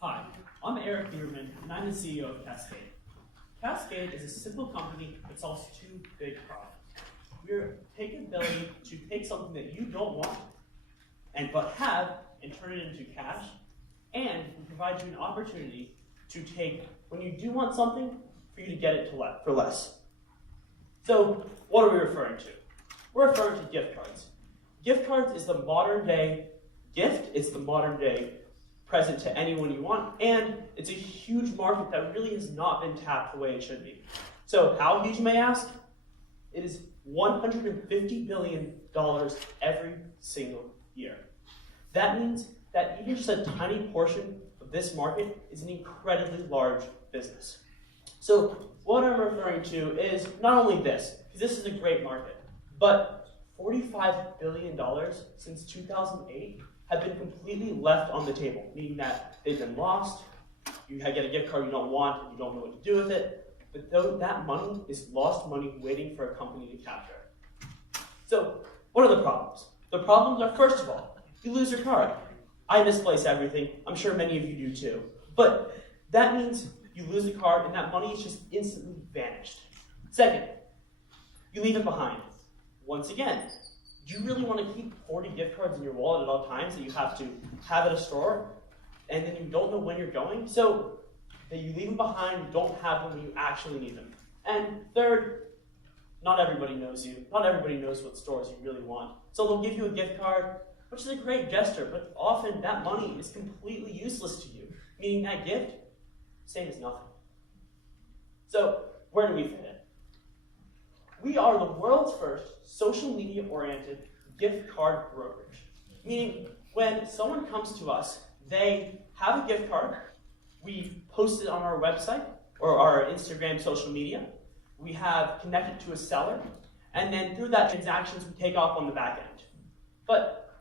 Hi, I'm Eric Bierman, and I'm the CEO of Cascade. Cascade is a simple company that solves two big problems. We're taking the ability to take something that you don't want, but have, and turn it into cash, and we provide you an opportunity to take, when you do want something, for you to get it for less. So, what are we referring to? We're referring to gift cards. Gift cards is the modern day gift, it's the modern day present to anyone you want, and it's a huge market that really has not been tapped the way it should be. So how huge, you may ask? It is $150 billion every single year. That means that even just a tiny portion of this market is an incredibly large business. So what I'm referring to is not only this, because this is a great market, but $45 billion since 2008 have been completely left on the table, meaning that they've been lost, you get a gift card you don't want, and you don't know what to do with it, but that money is lost money waiting for a company to capture. So, what are the problems? The problems are, first of all, you lose your card. I misplace everything, I'm sure many of you do too, but that means you lose the card and that money is just instantly vanished. Second, you leave it behind. Once again, do you really want to keep 40 gift cards in your wallet at all times that you have to have at a store, and then you don't know when you're going? So that you leave them behind, you don't have them when you actually need them. And third, not everybody knows you. Not everybody knows what stores you really want. So they'll give you a gift card, which is a great gesture, but often that money is completely useless to you, meaning that gift, same as nothing. So where do we fit in? We are the world's first social media-oriented gift card brokerage. Meaning, when someone comes to us, they have a gift card, we post it on our website or our Instagram social media, we have connected to a seller, and then through that transactions we take off on the back end. But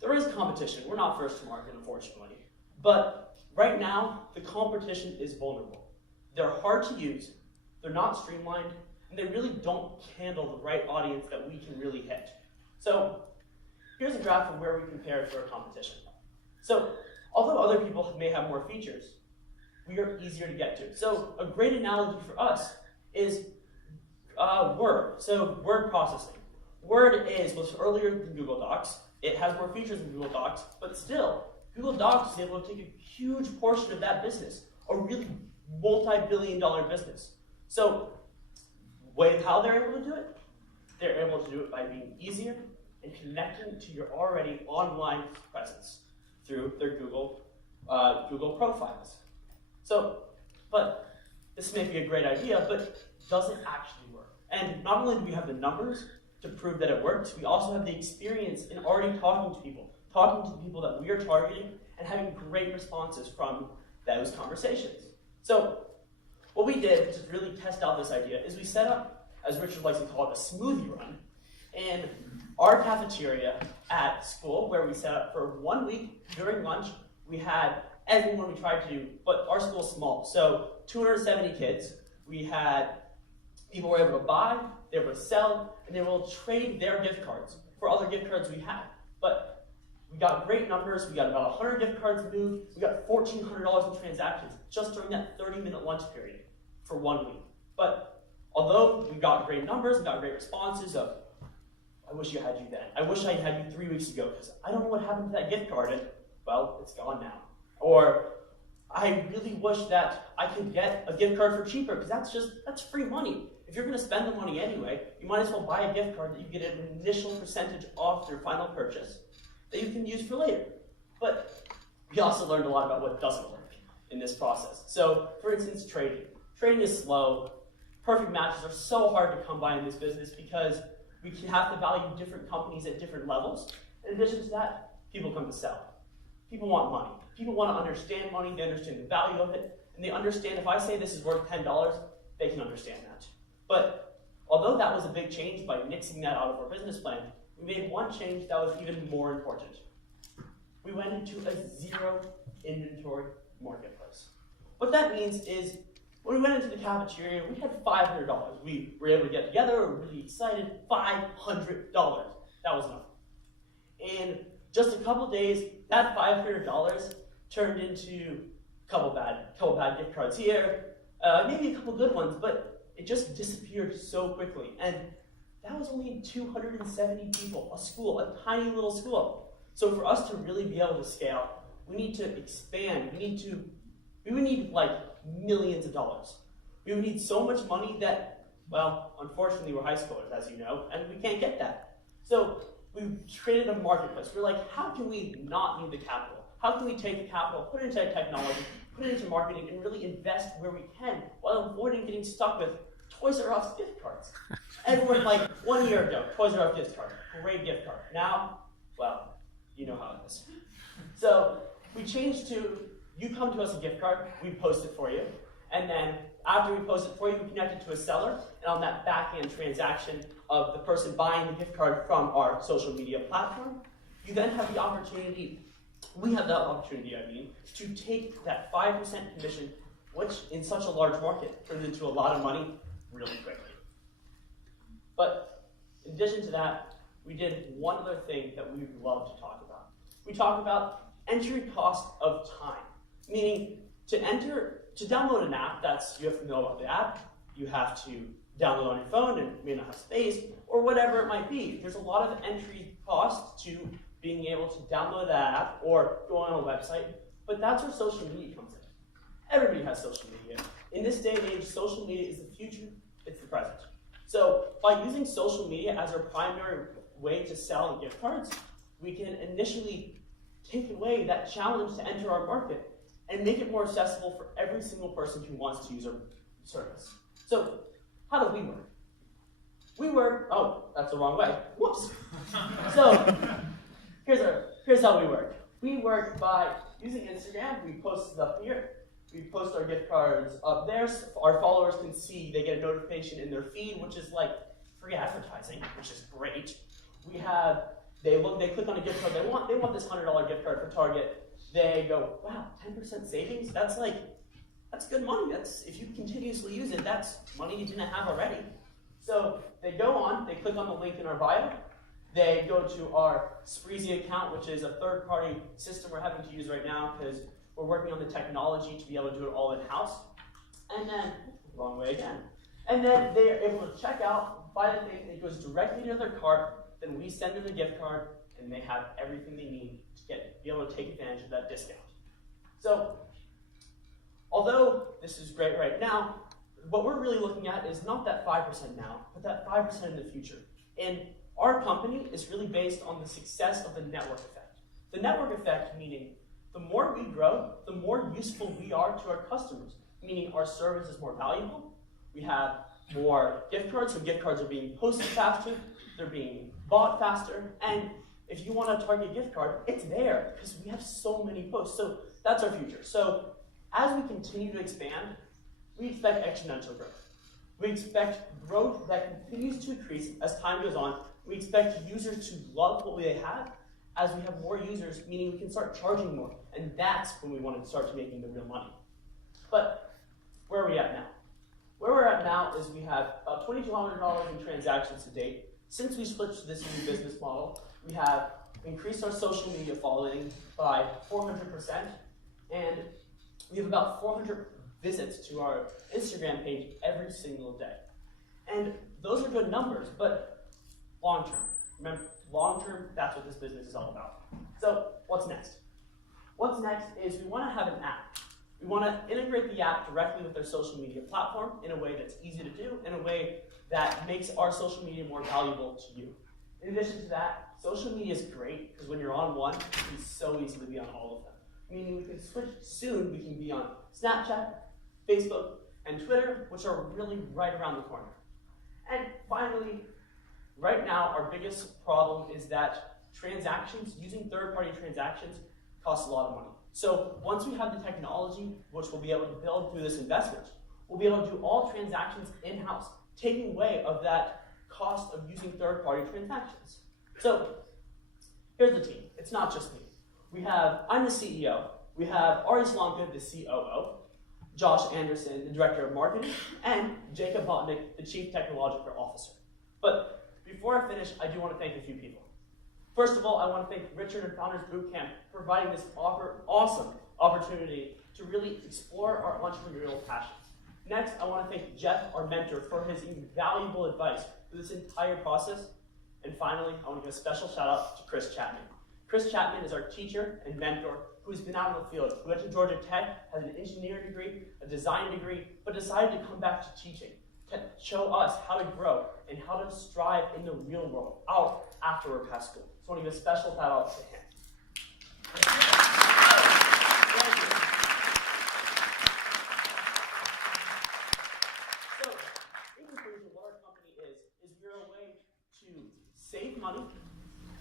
there is competition. We're not first to market, unfortunately. But right now, the competition is vulnerable. They're hard to use, they're not streamlined, and they really don't handle the right audience that we can really hit. So here's a graph of where we compare to our competition. So although other people may have more features, we are easier to get to. So a great analogy for us is Word. So word processing. Word was earlier than Google Docs. It has more features than Google Docs, but still, Google Docs is able to take a huge portion of that business, a really multi-billion-dollar business. So how they're able to do it? They're able to do it by being easier and connecting to your already online presence through their Google profiles. So, but this may be a great idea, but does it actually work? And not only do we have the numbers to prove that it works, we also have the experience in already talking to the people that we are targeting, and having great responses from those conversations. So what we did to really test out this idea is we set up, as Richard likes to call it, a smoothie run in our cafeteria at school, where we set up for 1 week during lunch. We had everyone we tried to do, but our school's small, so 270 kids. We had people were able to buy, they were able to sell, and they were able to trade their gift cards for other gift cards we had. But we got great numbers. We got about 100 gift cards moved. We got $1,400 in transactions just during that 30-minute lunch period for 1 week. But although we got great numbers and got great responses of, I wish you had you then. I wish I had you 3 weeks ago because I don't know what happened to that gift card, and well, it's gone now. Or I really wish that I could get a gift card for cheaper because that's free money. If you're going to spend the money anyway, you might as well buy a gift card that you get an initial percentage off your final purchase that you can use for later. But we also learned a lot about what doesn't work in this process. So, for instance, trading. Trading is slow. Perfect matches are so hard to come by in this business because we have to value different companies at different levels. In addition to that, people come to sell. People want money. People want to understand money, they understand the value of it, and they understand if I say this is worth $10, they can understand that. But although that was a big change by nixing that out of our business plan, we made one change that was even more important. We went into a zero inventory marketplace. What that means is, when we went into the cafeteria, we had $500. We were able to get together, we were really excited, $500. That was enough. In just a couple days, that $500 turned into a couple bad gift cards here, maybe a couple good ones, but it just disappeared so quickly. And that was only 270 people, a school, a tiny little school. So for us to really be able to scale, we need to expand. We would need like millions of dollars. We would need so much money that, well, unfortunately we're high schoolers, as you know, and we can't get that. So we created a marketplace. We're like, how can we not need the capital? How can we take the capital, put it into technology, put it into marketing, and really invest where we can while avoiding getting stuck with Toys R Us gift cards? Everyone, like 1 year ago, Toys R Us gift card, great gift card. Now, well, you know how it is. So we changed to, you come to us a gift card, we post it for you, and then after we post it for you, we connect it to a seller, and on that back-end transaction of the person buying the gift card from our social media platform, you then have the opportunity, we have the opportunity, to take that 5% commission, which in such a large market turns into a lot of money really quickly. But in addition to that, we did one other thing that we would love to talk about. We talk about entry cost of time, meaning to download an app, you have to know about the app, you have to download on your phone and may not have space, or whatever it might be. There's a lot of entry cost to being able to download that app or go on a website, but that's where social media comes in. Everybody has social media. In this day and age, social media is the future, it's the present. So by using social media as our primary way to sell gift cards, we can initially take away that challenge to enter our market and make it more accessible for every single person who wants to use our service. So how do we work? We work, oh, that's the wrong way. Whoops. So here's how we work. We work by using Instagram. We post it up here. We post our gift cards up there. So our followers can see, they get a notification in their feed, which is like free advertising, which is great. We have, they click on a gift card they want this $100 gift card for Target. They go, wow, 10% savings? That's good money. If you continuously use it, that's money you didn't have already. So they go on, they click on the link in our bio, they go to our Spreezy account, which is a third-party system we're having to use right now because we're working on the technology to be able to do it all in-house. And then, wrong way again. And then they're able to check out, buy the thing, it goes directly to their cart, then we send them the gift card, and they have everything they need to be able to take advantage of that discount. So, although this is great right now, what we're really looking at is not that 5% now, but that 5% in the future. And our company is really based on the success of the network effect. The network effect meaning the more we grow, the more useful we are to our customers, meaning our service is more valuable, we have more gift cards, so gift cards are being posted faster, they're being bought faster, and if you want a Target gift card, it's there because we have so many posts. So that's our future. So as we continue to expand, we expect exponential growth. We expect growth that continues to increase as time goes on. We expect users to love what they have as we have more users, meaning we can start charging more. And that's when we want to start making the real money. But where are we at now? Where we're at now is we have about $2,200 in transactions to date. Since we switched to this new business model, we have increased our social media following by 400%, and we have about 400 visits to our Instagram page every single day. And those are good numbers, but long-term. Remember, long-term, that's what this business is all about. So what's next? What's next is we want to have an app. We want to integrate the app directly with their social media platform in a way that's easy to do, in a way that makes our social media more valuable to you. In addition to that, social media is great because when you're on one, it's so easy to be on all of them. Meaning we can switch soon, we can be on Snapchat, Facebook, and Twitter, which are really right around the corner. And finally, right now, our biggest problem is that transactions, using third-party transactions, costs a lot of money. So once we have the technology, which we'll be able to build through this investment, we'll be able to do all transactions in-house, taking away of that cost of using third-party transactions. So here's the team. It's not just me. I'm the CEO. We have Ari Slomka, the COO, Josh Anderson, the Director of Marketing, and Jacob Botnick, the Chief Technological Officer. But before I finish, I do want to thank a few people. First of all, I want to thank Richard and Founders Bootcamp for providing this awesome opportunity to really explore our entrepreneurial passions. Next, I want to thank Jeff, our mentor, for his invaluable advice through this entire process. And finally, I want to give a special shout out to Chris Chapman. Chris Chapman is our teacher and mentor who has been out in the field, who went to Georgia Tech, has an engineering degree, a design degree, but decided to come back to teaching, to show us how to grow and how to strive in the real world, out after we're past school. So I want to give a special shout out to him. So, in conclusion, what our company is we're a way to save money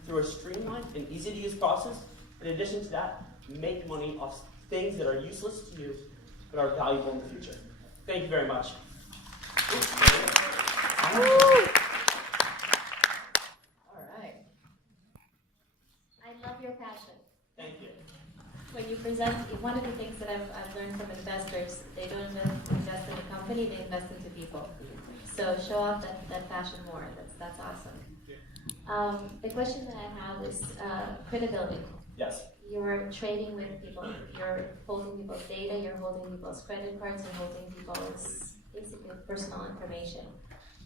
through a streamlined and easy-to-use process. In addition to that, make money off things that are useless to you but are valuable in the future. Thank you very much. All right. I love your passion. Thank you. When you present, one of the things that I've learned from investors, they don't just invest in a company, they invest into people. So show off that passion more. That's awesome. The question that I have is credibility. Yes. You're trading with people, you're holding people's data, you're holding people's credit cards, you're holding people's basically personal information.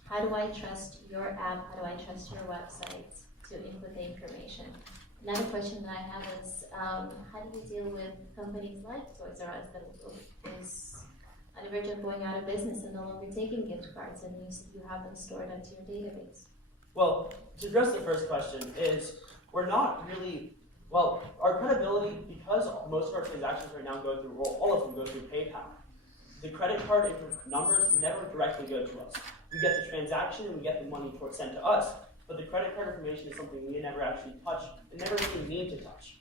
How do I trust your app? How do I trust your website to input the information? Another question that I have is, how do you deal with companies like Toys R Us that is on the verge of going out of business and no longer taking gift cards, and you have them stored onto your database? Well, to address the first question is, we're not really, well, our credibility, because most of our transactions right now go through, well, all of them go through PayPal. The credit card numbers never directly go to us. We get the transaction and we get the money sent to us, but the credit card information is something we never actually touch and never really need to touch.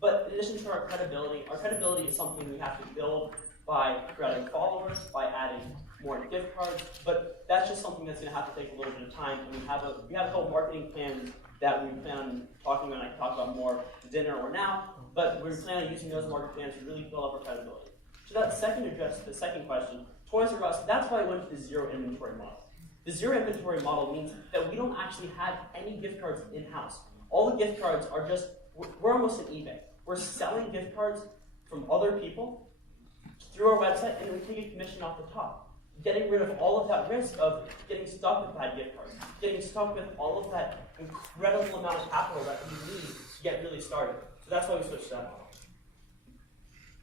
But in addition to our credibility is something we have to build by creating followers, by adding more gift cards, but that's just something that's going to have to take a little bit of time, and we have a whole marketing plan that we plan on talking about, and I can talk about more dinner or now, but we plan on using those marketing plans to really build up our credibility. So that address the second question, Toys R Us, that's why I went to the zero inventory model. The zero inventory model means that we don't actually have any gift cards in-house. All the gift cards are just, we're almost an eBay. We're selling gift cards from other people through our website, and we take a commission off the top. Getting rid of all of that risk of getting stuck with bad gift cards, getting stuck with all of that incredible amount of capital that we need to get really started. So that's why we switched to that model.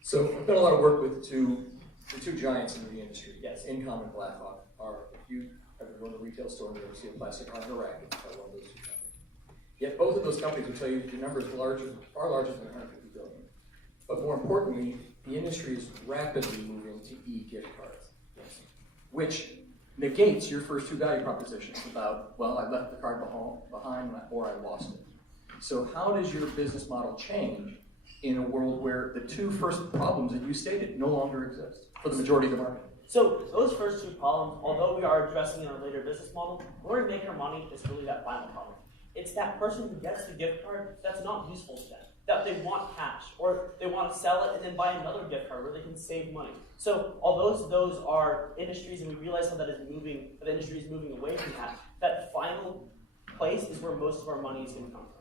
So I've done a lot of work with the two giants in the industry. Yes. Income and Blackhawk are, if you ever go to a retail store and you ever see a plastic card or racket, it's by one of those two companies. Yet both of those companies will tell you that your number is far larger than 150 billion. But more importantly, the industry is rapidly moving to e-gift cards, which negates your first two value propositions about, well, I left the card behind or I lost it. So how does your business model change in a world where the two first problems that you stated no longer exist for the majority of the market? So those first two problems, although we are addressing in our later business model, where we make our money is really that final problem. It's that person who gets the gift card that's not useful to them, that they want cash, or they want to sell it and then buy another gift card where they can save money. So although those are industries, and we realize how that the industry is moving away from that final place is where most of our money is going to come from.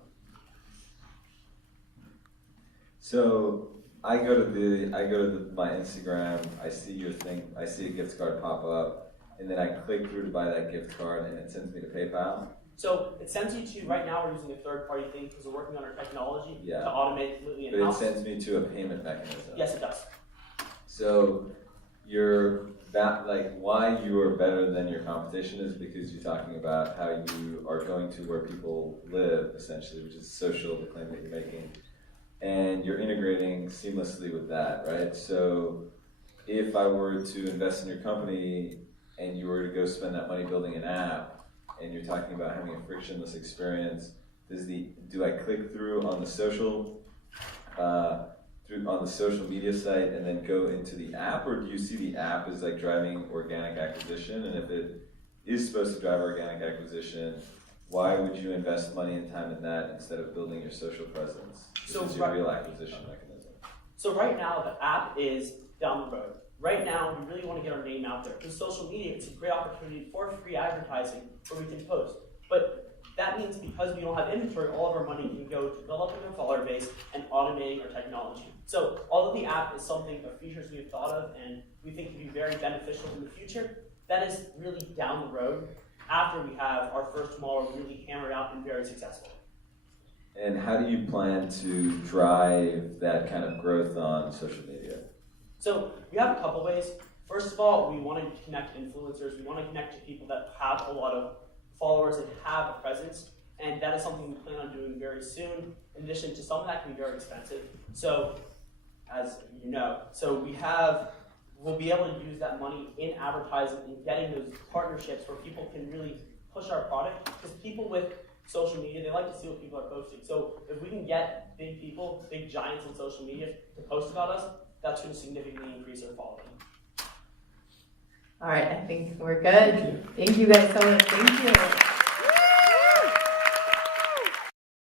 So I go to my Instagram, I see your thing, I see a gift card pop up, and then I click through to buy that gift card, and it sends me to PayPal. So it sends you to, right now we're using a third-party thing because we're working on our technology to automate completely in-house. But it sends me to a payment mechanism. Yes, it does. So why you are better than your competition is because you're talking about how you are going to where people live, essentially, which is social, the claim that you're making. And you're integrating seamlessly with that, right? So if I were to invest in your company and you were to go spend that money building an app, and you're talking about having a frictionless experience, do I click through on the social media site and then go into the app, or do you see the app as like driving organic acquisition? And if it is supposed to drive organic acquisition, why would you invest money and time in that instead of building your social presence, which is your real acquisition mechanism? So right now, the app is down the road. Right now, we really want to get our name out there. Because social media, it's a great opportunity for free advertising where we can post. But That means because we don't have inventory, all of our money can go to developing our follower base and automating our technology. So although the app is something, or features we have thought of and we think can be very beneficial in the future, that is really down the road after we have our first model really hammered out and very successful. And how do you plan to drive that kind of growth on social media? So we have a couple ways. First of all, we want to connect influencers. We want to connect to people that have a lot of followers and have a presence. And that is something we plan on doing very soon. In addition to some of that can be very expensive. So, as you know, we'll be able to use that money in advertising and getting those partnerships where people can really push our product. Because people with social media, they like to see what people are posting. So if we can get big people, big giants on social media to post about us, that's going to significantly increase our following. All right, I think we're good. Thank you guys so much. Thank you.